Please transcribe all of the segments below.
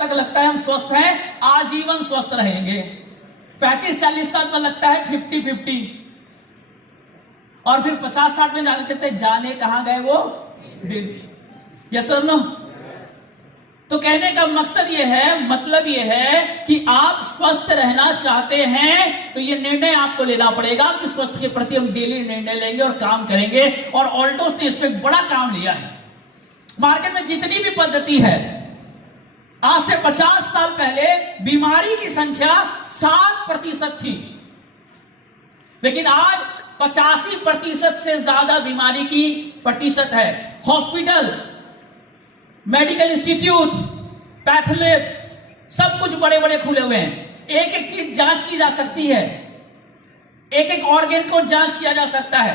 तक लगता है हम स्वस्थ हैं, आजीवन स्वस्थ रहेंगे। 35-40 साल में लगता है 50-50, और फिर 50-60 में जाने कहते जाने कहां गए वो दिन। यस और नो? तो कहने का मकसद ये है, मतलब ये है कि आप स्वस्थ रहना चाहते हैं तो ये निर्णय आपको लेना पड़ेगा कि स्वस्थ के प्रति हम डेली निर्णय लेंगे और काम करेंगे। और ऑल्टोस ने इसमें बड़ा काम लिया है। मार्केट में जितनी भी पद्धति है, आज से 50 साल पहले बीमारी की संख्या 7% थी, लेकिन आज 85% से ज्यादा बीमारी की प्रतिशत है। हॉस्पिटल, मेडिकल इंस्टीट्यूट, पैथोलैब, सब कुछ बड़े बड़े खुले हुए हैं। एक एक चीज जांच की जा सकती है, एक एक ऑर्गन को जांच किया जा सकता है,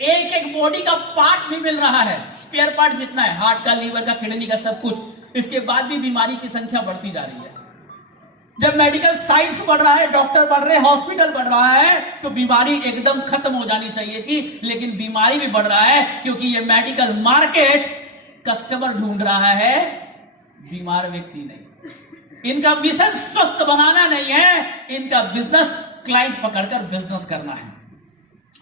एक एक बॉडी का पार्ट भी मिल रहा है, स्पेयर पार्ट जितना है, हार्ट का, लीवर का, किडनी का, सब कुछ। इसके बाद भी बीमारी की संख्या बढ़ती जा रही है। जब मेडिकल साइंस बढ़ रहा है, डॉक्टर बढ़ रहे हैं, हॉस्पिटल बढ़ रहा है, तो बीमारी एकदम खत्म हो जानी चाहिए थी, लेकिन बीमारी भी बढ़ रहा है क्योंकि ये मेडिकल मार्केट कस्टमर ढूंढ रहा है, बीमार व्यक्ति नहीं। इनका मिशन स्वस्थ बनाना नहीं है, इनका बिजनेस क्लाइंट पकड़कर बिजनेस करना है।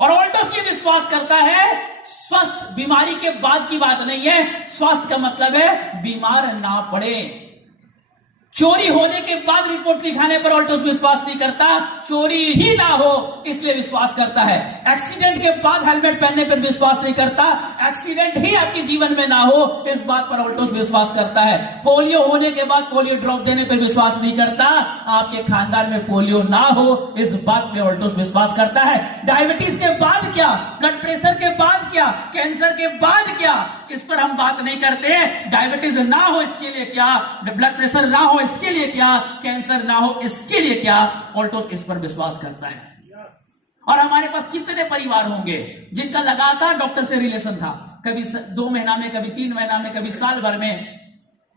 और ऑल्टोस ये विश्वास करता है, स्वस्थ बीमारी के बाद की बात नहीं है, स्वास्थ्य का मतलब है बीमार ना पड़े। चोरी होने के बाद रिपोर्ट लिखाने पर ऑल्टोस विश्वास नहीं करता, चोरी ही ना हो इसलिए विश्वास करता है। एक्सीडेंट के बाद हेलमेट पहनने पर विश्वास नहीं करता, एक्सीडेंट ही आपके जीवन में ना हो इस बात पर ऑल्टोस विश्वास करता है। पोलियो होने के बाद पोलियो ड्रॉप देने पर विश्वास नहीं करता, आपके खानदान में पोलियो ना हो इस बात पे ऑल्टोस विश्वास करता है। डायबिटीज के बाद क्या, ब्लड प्रेशर के बाद क्या, कैंसर के बाद क्या, इस पर हम बात नहीं करते हैं। डायबिटीज ना हो इसके लिए क्या, ब्लड प्रेशर ना हो इसके लिए क्या, कैंसर ना हो इसके लिए क्या, ऑल्टोस इस पर विश्वास करता है। और हमारे पास कितने परिवार होंगे जिनका लगातार डॉक्टर से रिलेशन था, कभी 2 महीना में, कभी 3 महीना में, कभी साल भर में,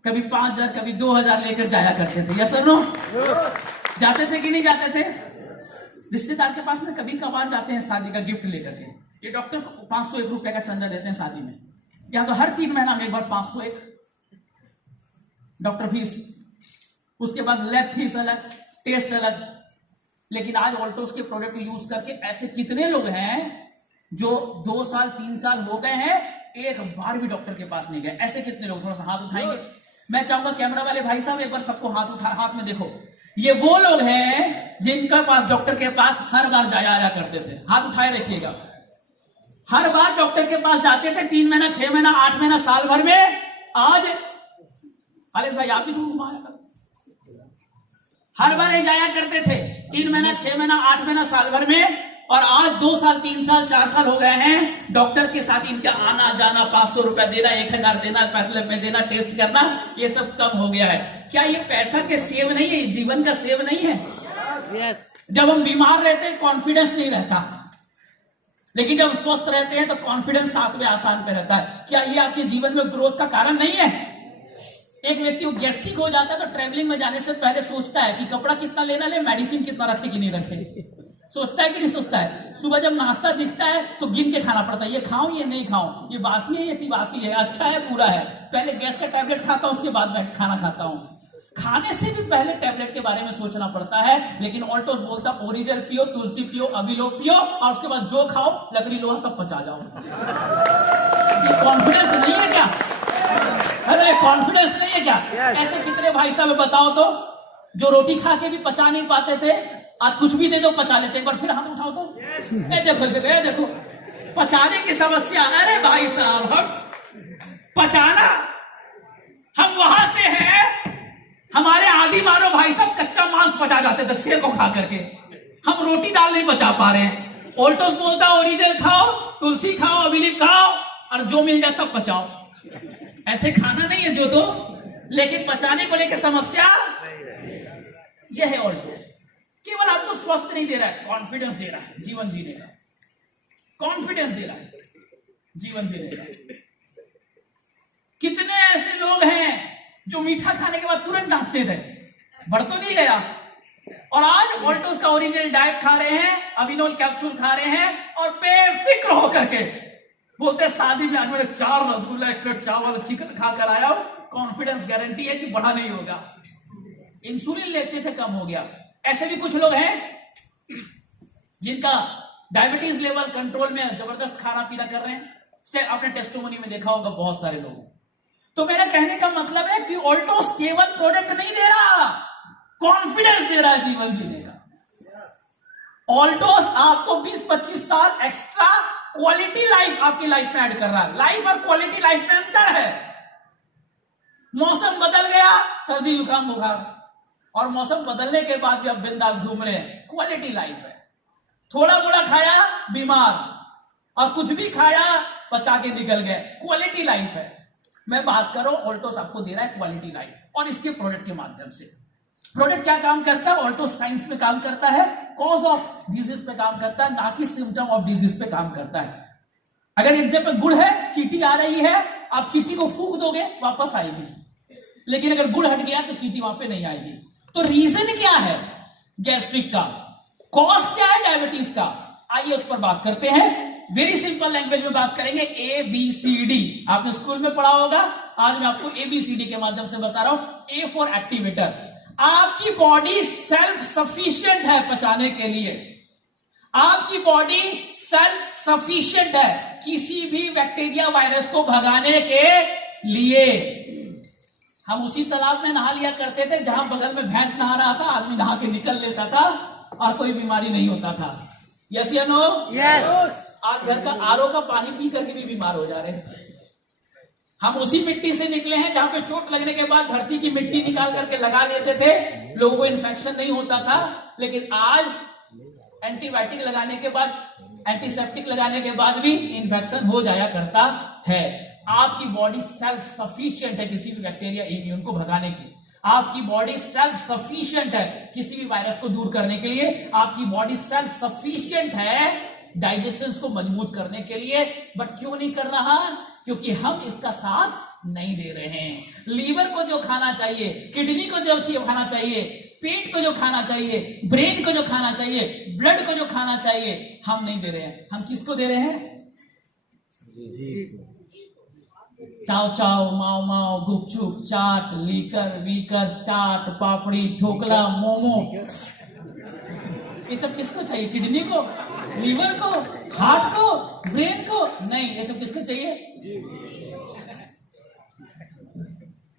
कभी 5,000, कभी 2,000 लेकर जाया करते थे। यस और नो? जाते थे कि नहीं जाते थे? रिश्तेदार के पास में कभी कभार जाते हैं शादी का गिफ्ट लेकर के। ये डॉक्टर को 501 रुपए का चंदा देते हैं शादी में, या तो हर 3 महीना में एक बार 501 डॉक्टर फीस, उसके बाद लैब फीस अलग, टेस्ट अलग। लेकिन आज ऑल्टोस के प्रोडक्ट यूज करके ऐसे कितने लोग हैं जो 2 साल 3 साल हो गए हैं, एक बार भी डॉक्टर के पास नहीं गए। ऐसे कितने लोग, थोड़ा सा हाथ उठाएंगे। मैं चाहूंगा कैमरा वाले भाई साहब एक बार सबको हाथ में देखो। ये वो लोग हैं जिनका पास डॉक्टर के पास हर बार जाया करते थे। हाथ उठाए रखिएगा। हर बार डॉक्टर के पास जाते थे, 3 महीना, 6 महीना, 8 महीना, साल भर में। आज आलेश भाई आप भी तो घुमाया कर, हर बार जाया करते थे, 3 महीना, 6 महीना, 8 महीना, साल भर में। और आज 2 साल, 3 साल, 4 साल हो गए हैं डॉक्टर के साथ इनका आना जाना, 500 रुपया देना, 1000 देना, पैथोलैब में देना, टेस्ट करना, ये सब कम हो गया है। क्या ये पैसा के सेव नहीं है, ये जीवन का सेव नहीं है? yes. जब हम बीमार रहते हैं कॉन्फिडेंस नहीं रहता, लेकिन जब स्वस्थ रहते हैं तो कॉन्फिडेंस 7वें आसान पे रहता है। क्या ये आपके जीवन में ग्रोथ का कारण नहीं है? एक व्यक्ति को गैस्ट्रिक हो जाता है तो ट्रैवलिंग में जाने से पहले सोचता है कि कपड़ा कितना लेना ले, मेडिसिन कितना रखे कि नहीं रखे, सोचता है कि नहीं सोचता है? सुबह जब नाश्ता दिखता है तो गिन के खाना पड़ता है, ये खाऊं ये नहीं खाऊं, ये बासी है ये तिबासी है, अच्छा है पूरा है, पहले गैस का टैबलेट खाता हूं उसके बाद मैं खाना खाता हूं। खाने से भी पहले टैबलेट के बारे में सोचना पड़ता है। लेकिन ऑल्टोस बोलता ओरिजिनल पियो, तुलसी पियो, अभिलो पियो, और उसके बाद जो खाओ लकड़ी लोहा सब पचा जाओ। ये कॉन्फिडेंस नहीं है क्या? अरे कॉन्फिडेंस नहीं है क्या? ऐसे कितने भाई साहब बताओ तो, जो रोटी खा के भी पचा नहीं पाते थे, आज कुछ भी दे दो पचा लेते। एक बार फिर हाथ उठाओ तो, देखो पचाने की समस्या। अरे भाई साहब, हम पचाना, हम वहां से हैं, हमारे आदि मानव भाई साहब कच्चा मांस पचा जाते थे शेर को खा करके, हम रोटी दाल नहीं पचा पा रहे हैं। ऑल्टोस बोलता ओरिजिनल खाओ, तुलसी खाओ, अभिलिप खाओ, और जो मिल जाए सब पचाओ। ऐसे खाना नहीं है जो तो, लेकिन पचाने को लेकर समस्या यह है। ऑल्टोस केवल आपको स्वस्थ नहीं दे रहा है, कॉन्फिडेंस दे रहा है जीवन जीने का, कॉन्फिडेंस दे रहा है जीवन जीने का। कितने ऐसे लोग हैं जो मीठा खाने के बाद तुरंत डांटते थे, बढ़ तो नहीं गया, और आज ऑल्टोस का ओरिजिनल डाइट खा रहे हैं, अविनोल कैप्सूल खा रहे हैं, और बेफिक्र होकर के बोलते शादी में आज मैंने 4 रसगुल्ला, 1 प्लेट चावल, चिकन खाकर आया हूं, कॉन्फिडेंस गारंटी है कि बढ़ा नहीं होगा। इंसुलिन लेते थे, कम हो गया। ऐसे भी कुछ लोग हैं जिनका डायबिटीज लेवल कंट्रोल में, जबरदस्त खाना पीना कर रहे हैं। से आपने टेस्टिमोनी में देखा होगा बहुत सारे लोग। तो मेरा कहने का मतलब है कि ऑल्टोस केवल प्रोडक्ट नहीं दे रहा, कॉन्फिडेंस दे रहा है जीवन जीने का। ऑल्टोस आपको 20-25 साल एक्स्ट्रा क्वालिटी लाइफ आपकी लाइफ में ऐड कर रहा है। लाइफ और क्वालिटी लाइफ में अंतर है। मौसम बदल गया, सर्दी जुकाम बुखार, और मौसम बदलने के बाद भी आप बिंदास घूम रहे हैं, क्वालिटी लाइफ है। थोड़ा मोड़ा खाया बीमार, और कुछ भी खाया पचा के निकल गए, क्वालिटी लाइफ है। मैं बात कर रहा हूं ऑल्टोस आपको दे रहा है क्वालिटी लाइफ, और इसके प्रोडक्ट के माध्यम से। प्रोडक्ट क्या काम करता है? ऑल्टोस साइंस में काम करता है, कॉज ऑफ डिजीज पे काम करता है, ना कि सिम्टम ऑफ डिजीज पे काम करता है। अगर एक जगह गुड़ है, चींटी आ रही है, आप चींटी को फूंक दोगे वापस आएगी, लेकिन अगर गुड़ हट गया तो चींटी वहां पे नहीं आएगी। तो रीजन क्या है गैस्ट्रिक का? कॉज क्या है डायबिटीज का? आइए उस पर बात करते हैं। वेरी सिंपल लैंग्वेज में बात करेंगे। ABCD आपने स्कूल में पढ़ा होगा, आज मैं आपको ABCD के माध्यम से बता रहा हूं। A for activator. आपकी बॉडी सेल्फ सफिशिएंट है पचाने के लिए। आपकी बॉडी सेल्फ सफिशिएंट है किसी भी बैक्टीरिया वायरस को भगाने के लिए। हम उसी तालाब में नहा लिया करते थे जहां बगल में भैंस नहा रहा था, आदमी नहा के निकल लेता था और कोई बीमारी नहीं होता था। यस या नो? यस। आज घर का आरओ का पानी पी करके भी बीमार हो जा रहे हैं। हम उसी मिट्टी से निकले हैं जहां पे चोट लगने के बाद धरती की मिट्टी निकाल करके लगा लेते थे, लोगों को इन्फेक्शन नहीं होता था। लेकिन आज एंटीबायोटिक लगाने के बाद, एंटीसेप्टिक लगाने के बाद भी इन्फेक्शन हो जाया करता है। आपकी बॉडी सेल्फ सफिशिएंट है किसी भी बैक्टीरिया इम्यून को भगाने के लिए। आपकी बॉडी सेल्फ सफिशिएंट है किसी भी वायरस को दूर करने के लिए। आपकी बॉडी सेल्फ सफिशिएंट है डाइजेशन को मजबूत करने के लिए। बट क्यों नहीं कर रहा? क्योंकि हम इसका साथ नहीं दे रहे हैं। लीवर को जो खाना चाहिए, किडनी को जो खाना चाहिए, पेट को जो खाना चाहिए, ब्रेन को जो खाना चाहिए, ब्लड को जो खाना चाहिए, हम नहीं दे रहे हैं। हम किसको दे रहे हैं? चाव चाव, माव माव, गुपचुप, चाट, लीकर, वीकर, चाट, पापड़ी, ढोकला, मोमो, ये सब किसको चाहिए? किडनी को, लीवर को, हार्ट को, ब्रेन को? नहीं, ये सब किसको चाहिए?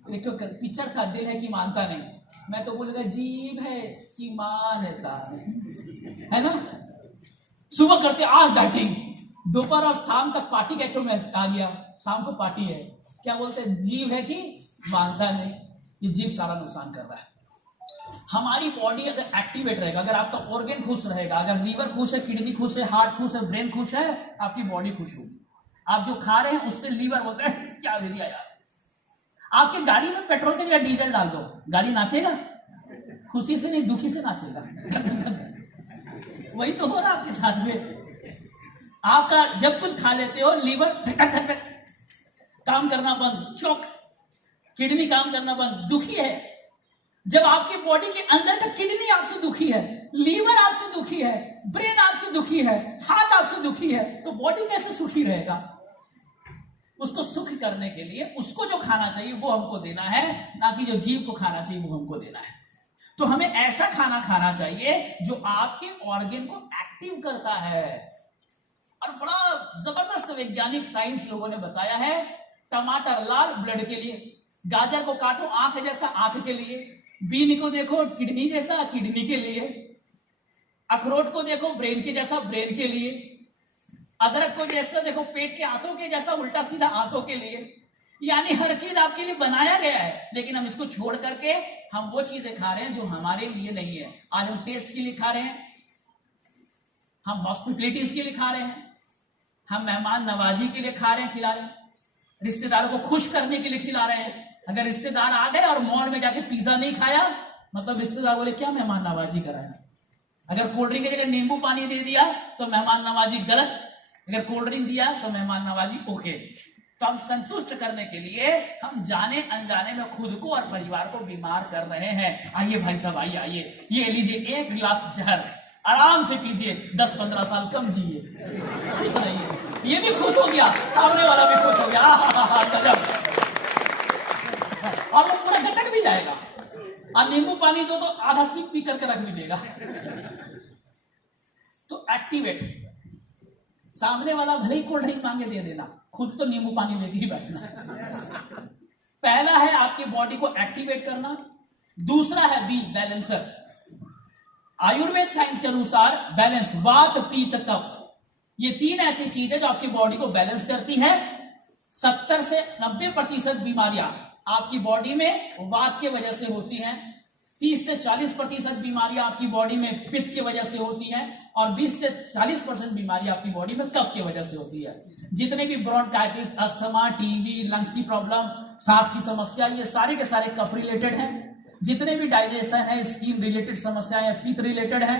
देखो पिक्चर का दिल है कि मानता नहीं। मैं तो बोलूंगा जीभ है कि मानता नहीं, है ना? सुबह करते आज डाइटिंग, दोपहर और शाम तक पार्टी का एक मैसेज आ गया, शाम को पार्टी है, क्या बोलते हैं? जीभ है कि मानता नहीं। ये जीभ सारा नुकसान कर रहा है। हमारी बॉडी अगर एक्टिवेट रहेगा, अगर आपका ऑर्गन खुश रहेगा, अगर लीवर खुश है, किडनी खुश है, हार्ट खुश है, ब्रेन खुश है, आपकी बॉडी खुश होगी। आप जो खा रहे हैं उससे लीवर बोलते हैं क्या दे दिया यार। आपकी गाड़ी में पेट्रोल की जगह डीजल डाल दो, गाड़ी नाचेगा? खुशी से नहीं, दुखी से नाचेगा। वही तो हो रहा आपके साथ में। आपका जब कुछ खा लेते हो, लीवर काम करना बंद, चौक, किडनी काम करना बंद, दुखी है। जब आपकी बॉडी के अंदर का किडनी आपसे दुखी है, लीवर आपसे दुखी है, ब्रेन आपसे दुखी है, हार्ट आपसे दुखी है, तो बॉडी कैसे सुखी रहेगा? उसको सुख करने के लिए उसको जो खाना चाहिए वो हमको देना है, ना कि जो जीव को खाना चाहिए वो हमको देना है। तो हमें ऐसा खाना खाना चाहिए जो आपके ऑर्गन को एक्टिव करता है। और बड़ा जबरदस्त वैज्ञानिक साइंस लोगों ने बताया है। टमाटर लाल, ब्लड के लिए। गाजर को काटो आंख जैसा, आंख के लिए। बीन को देखो किडनी जैसा, किडनी के लिए। अखरोट को देखो ब्रेन के जैसा, ब्रेन के लिए। अदरक को जैसा देखो पेट के आंतों के जैसा, उल्टा सीधा आंतों के लिए। यानी हर चीज आपके लिए बनाया गया है, लेकिन हम इसको छोड़ करके हम वो चीजें खा रहे हैं जो हमारे लिए नहीं है। आज हम टेस्ट के लिए खा रहे हैं, हम हॉस्पिटलिटीज के लिए खा रहे हैं, हम मेहमान नवाजी के लिए खा रहे हैं, खिला रहे हैं, रिश्तेदारों को खुश करने के लिए खिला रहे हैं। अगर रिश्तेदार आ गए और मॉल में जाके पिज्जा नहीं खाया, मतलब रिश्तेदार बोले क्या मेहमान नवाजी कराए। अगर कोल्ड ड्रिंक की जगह नींबू पानी दे दिया तो मेहमान नवाजी गलत, अगर कोल्ड ड्रिंक दिया तो मेहमान नवाजी ओके। तो हम संतुष्ट करने के लिए हम जाने अनजाने में खुद को और परिवार को बीमार कर रहे हैं। आइए भाई साहब, आइए आइए, ये लीजिए एक गिलास जहर, आराम से पीजिए, 10-15 साल कम जिए, खुश रहिए। ये भी खुश हो गया, सामने वाला भी खुश हो गया। गजब। गटक भी जाएगा। और नींबू पानी दो तो आधा सिप पी करके रख भी देगा। तो एक्टिवेट, सामने वाला भले ही कोल्ड ड्रिंक मांगे दे देना, खुद तो नींबू पानी लेके ही बैठना। पहला है आपकी बॉडी को एक्टिवेट करना, दूसरा है बी बैलेंसर। आयुर्वेद साइंस के अनुसार बैलेंस, वात पित्त कफ, ये तीन ऐसी चीजें जो आपकी बॉडी को बैलेंस करती है। 70 से 90% बीमारियां आपकी बॉडी में वात की वजह से होती हैं, 30 से 40% बीमारियां आपकी बॉडी में पित्त की वजह से होती हैं, और 20 से 40% बीमारियां आपकी बॉडी में कफ की वजह से होती है। जितने भी ब्रोंकाइटिस, अस्थमा, टीबी, लंग्स की प्रॉब्लम, सांस की समस्या, ये सारे के सारे कफ रिलेटेड हैं। जितने भी डाइजेशन है, स्किन रिलेटेड समस्याएं पित्त रिलेटेड है,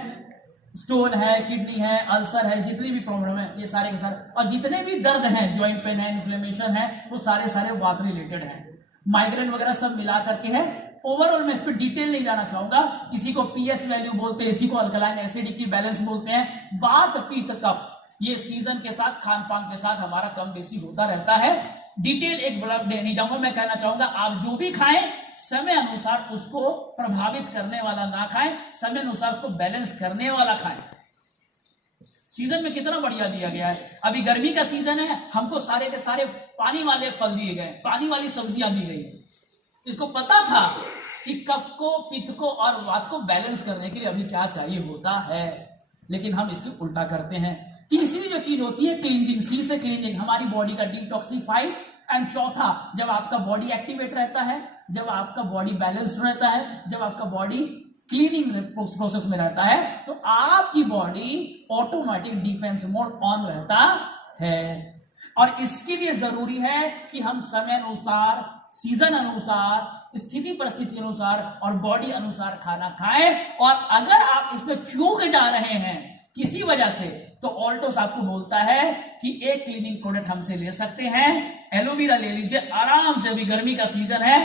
स्टोन है, किडनी है, अल्सर है, जितनी भी प्रॉब्लम है ये सारे के सारे, और जितने भी दर्द हैं, जॉइंट पेन है, इन्फ्लेमेशन है, वो सारे वात रिलेटेड है। माइग्रेन वगैरह सब मिला करके है। ओवरऑल मैं इस पर डिटेल नहीं जाना चाहूंगा। इसी को पीएच वैल्यू बोलते हैं, इसी को अल्कलाइन एसिडिक की बैलेंस बोलते हैं। वात पित्त कफ ये सीजन के साथ, खान पान के साथ हमारा कम बेसी होता रहता है। डिटेल एक ब्लॉग नहीं जाऊंगा, मैं कहना चाहूंगा आप जो भी खाएं समय अनुसार उसको प्रभावित करने वाला ना खाएं, समय अनुसार उसको बैलेंस करने वाला खाएं। सीजन में कितना बढ़िया दिया गया है। अभी गर्मी का सीजन है, हमको सारे के सारे पानी वाले फल दिए गए, पानी वाली सब्जियां दी गई। इसको पता था कि कफ को, पित्त को और वात को बैलेंस करने के लिए अभी क्या चाहिए होता है, लेकिन हम इसके उल्टा करते हैं। तीसरी जो चीज होती है क्लींजिंग, सी से क्लींजिंग, हमारी बॉडी का डिटॉक्सिफाई। एंड चौथा, जब आपका बॉडी एक्टिवेट रहता है, जब आपका बॉडी बैलेंस रहता है, जब आपका बॉडी क्लीनिंग प्रोसेस में रहता है, तो आपकी body automatic defence mode on रहता है। और इसके लिए जरूरी है कि हम समय अनुसार, सीजन अनुसार, स्थिति परिस्थिति अनुसार और बॉडी अनुसार खाना खाएं। और अगर आप इसमें चूक जा रहे हैं किसी वजह से, तो ऑल्टोस आपको बोलता है कि एक क्लीनिंग प्रोडक्ट हमसे ले सकते हैं, एलोवेरा ले लीजिए आराम से। अभी गर्मी का सीजन है,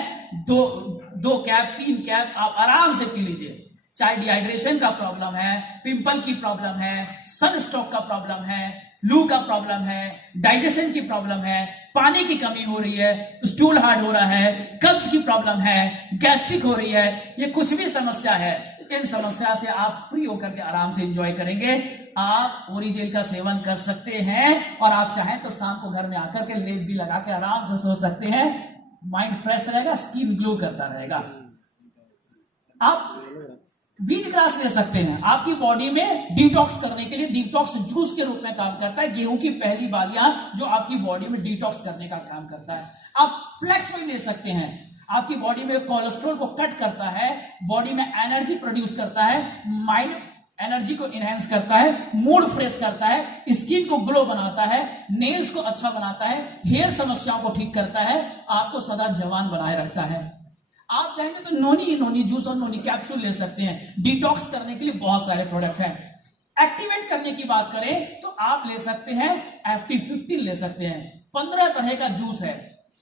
दो कैप 3 कैप आप आराम से पी लीजिए। चाहे डिहाइड्रेशन का प्रॉब्लम है, पिंपल की प्रॉब्लम है, सन स्ट्रोक का प्रॉब्लम है, लू का प्रॉब्लम है, डाइजेशन की प्रॉब्लम है, पानी की कमी हो रही है, स्टूल हार्ड हो रहा है, कब्ज की प्रॉब्लम है, गैस्ट्रिक हो रही है, ये कुछ भी समस्या है, इन समस्या से आप फ्री होकर के आराम से एंजॉय करेंगे। आप ओरिजेल का सेवन कर सकते हैं, और आप चाहें तो शाम को घर में आकर के लेप भी लगा के आराम से सो सकते हैं। माइंड फ्रेश रहेगा, स्किन ग्लो करता रहेगा। आप व्हीट ग्रास ले सकते हैं, आपकी बॉडी में डिटॉक्स करने के लिए, डिटॉक्स जूस के रूप में काम करता है। गेहूं की पहली बालियां जो आपकी बॉडी में डिटॉक्स करने का काम करता है। आप फ्लेक्स ऑयल ले सकते हैं, आपकी बॉडी में कोलेस्ट्रॉल को कट करता है, बॉडी में एनर्जी प्रोड्यूस करता है, माइंड एनर्जी को इनहेंस करता है, मूड फ्रेश करता है, स्किन को ग्लो बनाता है, नेल्स को अच्छा बनाता है, हेयर समस्याओं को ठीक करता है, आपको सदा जवान बनाए रखता है। आप चाहेंगे तो नोनी जूस और नोनी कैप्सूल ले सकते हैं। डिटॉक्स करने के लिए बहुत सारे प्रोडक्ट हैं। एक्टिवेट करने की बात करें तो आप ले सकते हैं FT15 ले सकते हैं। 15 तरह का जूस है,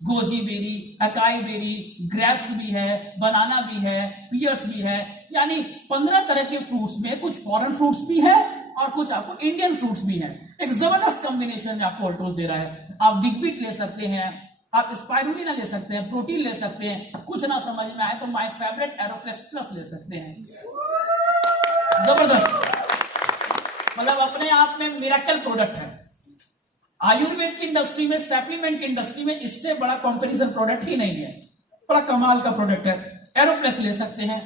goji berry, acai berry, grapes भी है, बनाना भी है, पियर्स भी है, यानी 15 तरह के फ्रूट्स में कुछ फॉरेन फ्रूट्स भी है और कुछ आपको इंडियन फ्रूट्स भी है। एक जबरदस्त कॉम्बिनेशन में आपको ऑल्टोस दे रहा है। आप बिग बीट ले सकते हैं, आप स्पाइरुलिना ले सकते हैं, प्रोटीन ले सकते हैं, कुछ ना समझ में आए तो माय फेवरेट एरोप्लेस प्लस ले सकते हैं। जबरदस्त, मतलब अपने आप में मिरेकल प्रोडक्ट है। आयुर्वेद की इंडस्ट्री में, सप्लीमेंट की इंडस्ट्री में इससे बड़ा कंपैरिजन प्रोडक्ट ही नहीं है। बड़ा कमाल का प्रोडक्ट है। एरोप्लेस ले सकते हैं।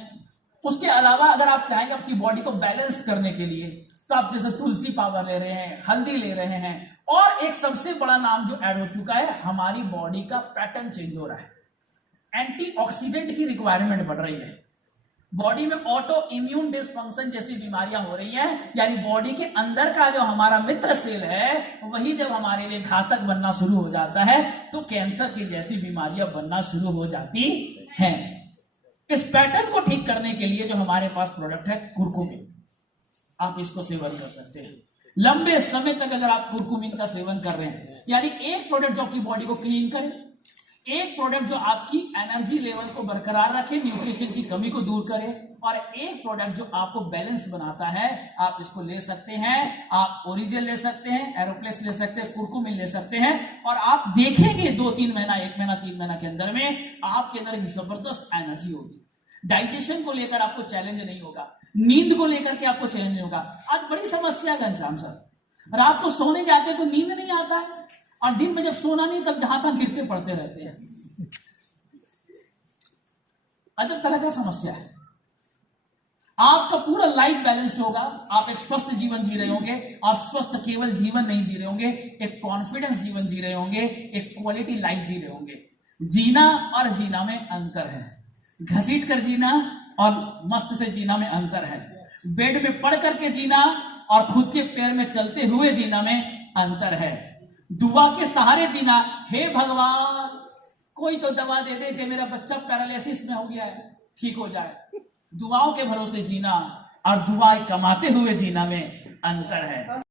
उसके अलावा अगर आप चाहेंगे अपनी बॉडी को बैलेंस करने के लिए, तो आप जैसे तुलसी पाउडर ले रहे हैं, हल्दी ले रहे हैं, और एक सबसे बड़ा नाम जो ऐड हो चुका है, हमारी बॉडी का पैटर्न चेंज हो रहा है, एंटीऑक्सीडेंट की रिक्वायरमेंट बढ़ रही है, बॉडी में ऑटो इम्यून डिसफंक्शन जैसी बीमारियां हो रही हैं, यानी बॉडी के अंदर का जो हमारा मित्र सेल है वही जब हमारे लिए घातक बनना शुरू हो जाता है, तो कैंसर की जैसी बीमारियां बनना शुरू हो जाती हैं। इस पैटर्न को ठीक करने के लिए जो हमारे पास प्रोडक्ट है कुरकुमिन, आप इसको सेवन कर सकते हैं। लंबे समय तक अगर आप कुरकुमिन का सेवन कर रहे हैं, यानी एक प्रोडक्ट जो आपकी बॉडी को क्लीन करे, एक प्रोडक्ट जो आपकी एनर्जी लेवल को बरकरार रखे, न्यूट्रिशन की कमी को दूर करे, और एक प्रोडक्ट जो आपको बैलेंस बनाता है। आप इसको ले सकते हैं, आप ओरिजिन ले सकते हैं, एरोप्लेस ले सकते हैं, कुरकुमिन ले सकते हैं, और आप देखेंगे 2-3 महीना, 1 महीना, 3 महीना के अंदर में आपके अंदर एक जबरदस्त एनर्जी होगी। डाइजेशन को लेकर आपको चैलेंज नहीं होगा, नींद को लेकर के आपको चैलेंज नहीं होगा। आज बड़ी समस्या है घनश्याम सर, रात को सोने जाते तो नींद नहीं आता है, और दिन में जब सोना नहीं तब जहां तक गिरते पड़ते रहते हैं। अजब तरह का समस्या है। आपका पूरा लाइफ बैलेंस्ड होगा, आप एक स्वस्थ जीवन जी रहे होंगे, और स्वस्थ केवल जीवन नहीं जी रहे होंगे, एक कॉन्फिडेंस जीवन जी रहे होंगे, एक क्वालिटी लाइफ जी रहे होंगे। जीना और जीना में अंतर है, घसीट कर जीना और मस्त से जीना में अंतर है, बेड में पड़ करके जीना और खुद के पैर में चलते हुए जीना में अंतर है, दुआ के सहारे जीना, हे भगवान कोई तो दवा दे दे कि मेरा बच्चा पैरालिसिस में हो गया है, ठीक हो जाए, दुआओं के भरोसे जीना और दुआएं कमाते हुए जीना में अंतर है।